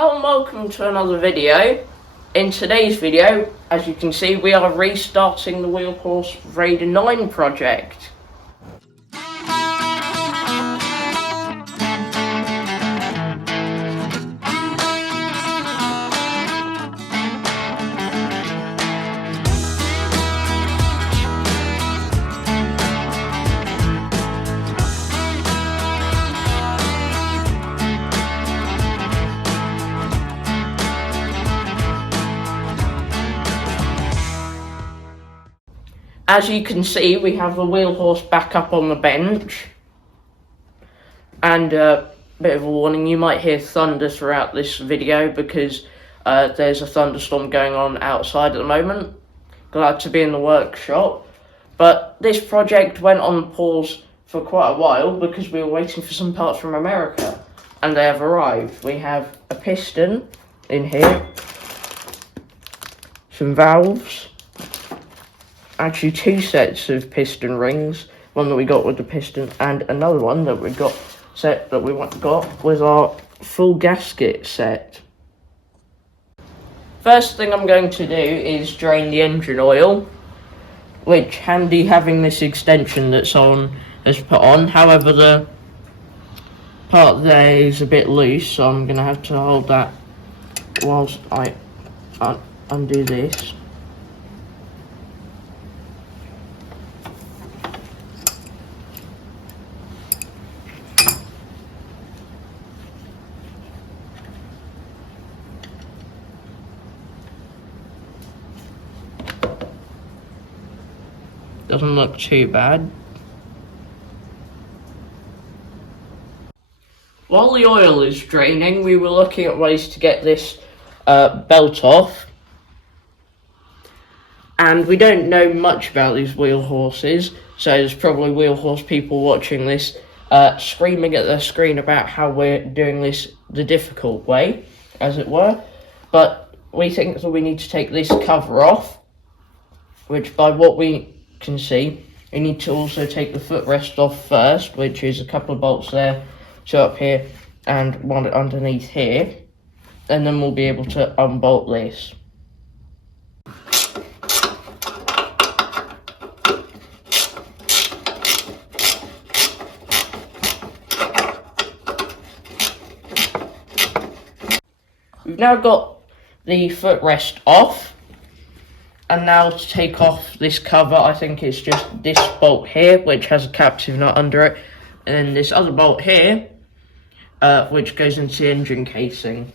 Hello and welcome to another video. In today's video, as you can see, we are restarting the Wheelhorse Raider 9 project. As you can see, we have the Wheelhorse back up on the bench. And a bit of a warning, you might hear thunder throughout this video because there's a thunderstorm going on outside at the moment. Glad to be in the workshop. But this project went on pause for quite a while because we were waiting for some parts from America. And they have arrived. We have a piston in here, some valves, actually two sets of piston rings, one that we got with the piston and another one that we got with our full gasket set. First thing I'm going to do is drain the engine oil, which handy having this extension that's has put on. However, the part there is a bit loose, so I'm going to have to hold that whilst I undo this. Doesn't look too bad. While the oil is draining, we were looking at ways to get this belt off. And we don't know much about these wheel horses, so there's probably wheel horse people watching this screaming at their screen about how we're doing this the difficult way, as it were. But we think that we need to take this cover off, which by what we can see, you need to also take the footrest off first, which is a couple of bolts there, two up here and one underneath here, and then we'll be able to unbolt this. We've now got the footrest off. And now to take off this cover, I think it's just this bolt here, which has a captive nut under it, and then this other bolt here, which goes into the engine casing.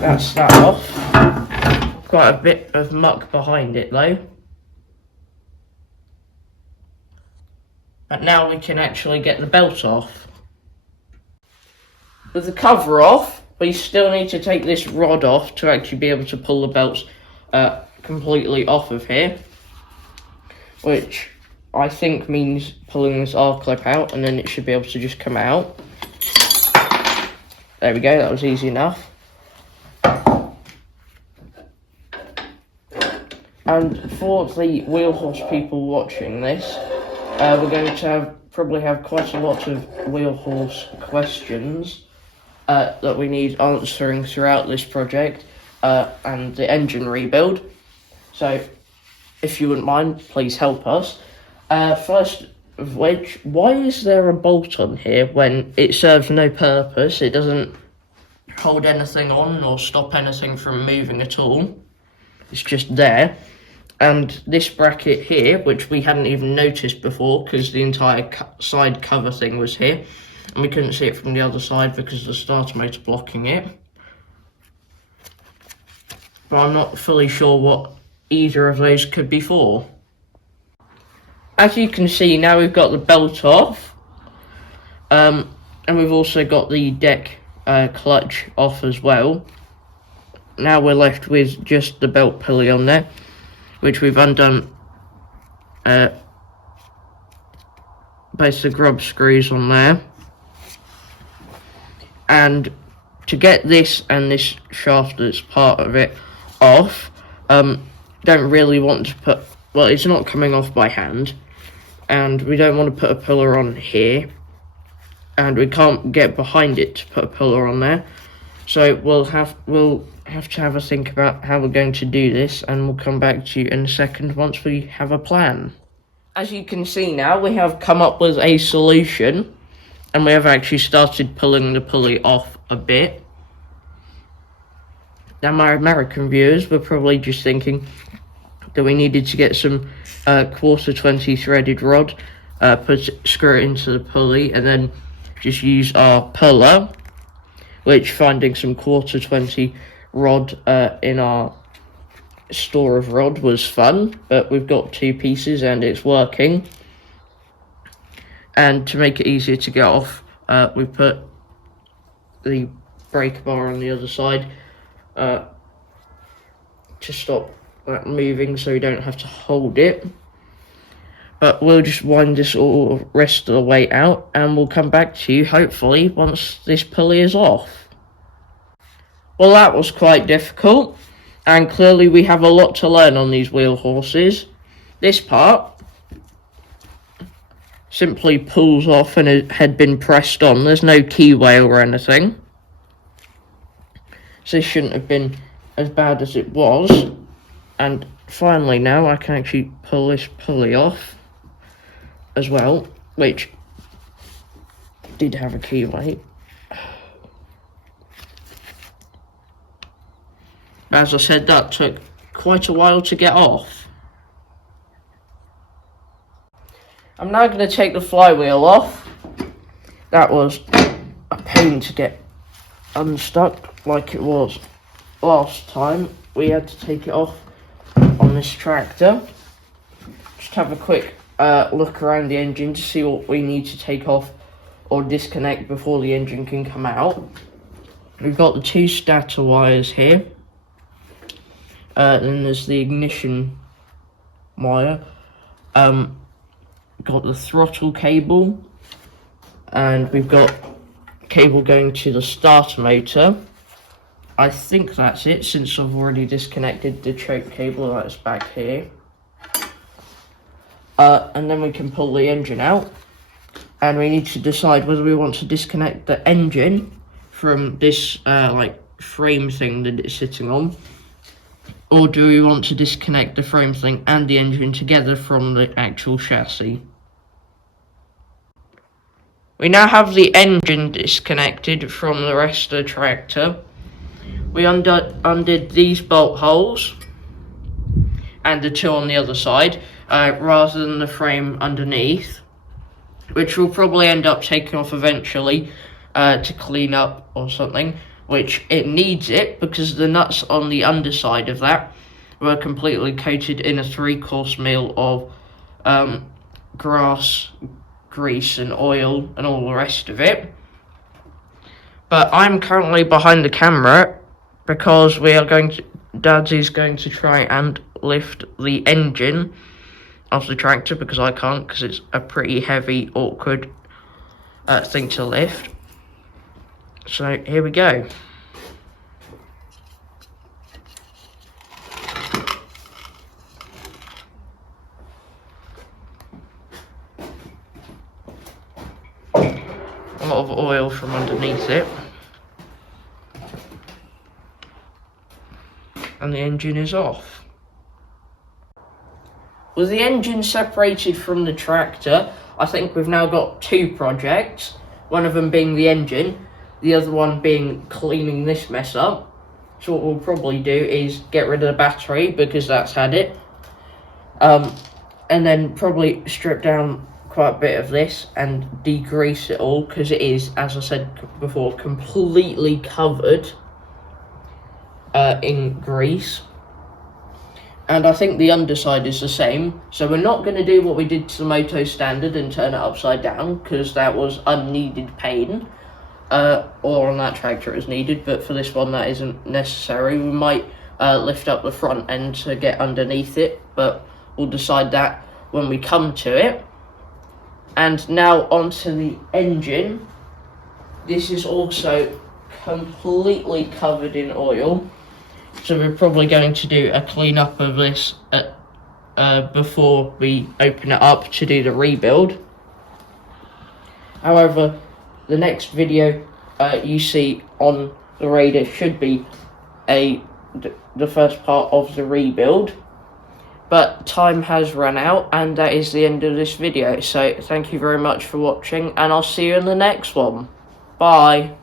That's that off. Quite a bit of muck behind it though. But now we can actually get the belt off. With the cover off, we still need to take this rod off to actually be able to pull the belts completely off of here. Which I think means pulling this R-clip out, and then it should be able to just come out. There we go, that was easy enough. And for the Wheelhorse people watching this, we're going to probably have quite a lot of Wheelhorse questions that we need answering throughout this project and the engine rebuild. So, if you wouldn't mind, please help us. First of which, why is there a bolt on here when it serves no purpose? It doesn't hold anything on or stop anything from moving at all. It's just there. And this bracket here, which we hadn't even noticed before because the entire side cover thing was here, and we couldn't see it from the other side because the starter motor blocking it. But I'm not fully sure what either of those could be for. As you can see, now we've got the belt off, and we've also got the deck clutch off as well. Now we're left with just the belt pulley on there, which we've undone base the grub screws on there. And to get this and this shaft that's part of it off, don't really want to put, well, it's not coming off by hand, and we don't want to put a pillar on here, and we can't get behind it to put a pillar on there. So we'll have to have a think about how we're going to do this, and we'll come back to you in a second once we have a plan. As you can see now, we have come up with a solution, and we have actually started pulling the pulley off a bit. Now my American viewers were probably just thinking that we needed to get some quarter 20 threaded rod, screw it into the pulley, and then just use our puller, which finding some quarter 20 rod in our store of rod was fun, but we've got 2 pieces and it's working. And to make it easier to get off, we put the breaker bar on the other side to stop that moving, so we don't have to hold it. But we'll just wind this all rest of the way out, and we'll come back to you hopefully once this pulley is off. Well, that was quite difficult, and clearly we have a lot to learn on these wheel horses. This part simply pulls off and it had been pressed on. There's no key whale or anything, so this shouldn't have been as bad as it was. And finally now I can actually pull this pulley off as well, which did have a key weight. As I said, that took quite a while to get off. I'm now going to take the flywheel off. That was a pain to get unstuck like it was last time. We had to take it off on this tractor. Just have a quick look around the engine to see what we need to take off or disconnect before the engine can come out. We've got the 2 stator wires here. Then there's the ignition wire. Got the throttle cable, and we've got cable going to the starter motor. I think that's it, since I've already disconnected the choke cable that's back here. And then we can pull the engine out, and we need to decide whether we want to disconnect the engine from this like frame thing that it's sitting on, or do we want to disconnect the frame thing and the engine together from the actual chassis. We now have the engine disconnected from the rest of the tractor. We undid these bolt holes and the 2 on the other side, rather than the frame underneath, which we'll probably end up taking off eventually to clean up or something, which it needs it because the nuts on the underside of that were completely coated in a 3-course meal of grass, grease and oil and all the rest of it. But I'm currently behind the camera because we are Dad's is going to try and lift the engine off the tractor, because I can't, because it's a pretty heavy, awkward thing to lift. So here we go. A lot of oil from underneath it. And the engine is off. With the engine separated from the tractor, I think we've now got 2 projects. One of them being the engine, the other one being cleaning this mess up. So what we'll probably do is get rid of the battery, because that's had it. And then probably strip down quite a bit of this and degrease it all, because it is, as I said before, completely covered in grease. And I think the underside is the same, so we're not going to do what we did to the Moto Standard and turn it upside down, because that was unneeded pain, or on that tractor it was needed, but for this one that isn't necessary. We might lift up the front end to get underneath it, but we'll decide that when we come to it. And now onto the engine. This is also completely covered in oil, so we're probably going to do a clean up of this before we open it up to do the rebuild. However, the next video you see on the Raider should be the first part of the rebuild. But time has run out, and that is the end of this video. So thank you very much for watching, and I'll see you in the next one. Bye.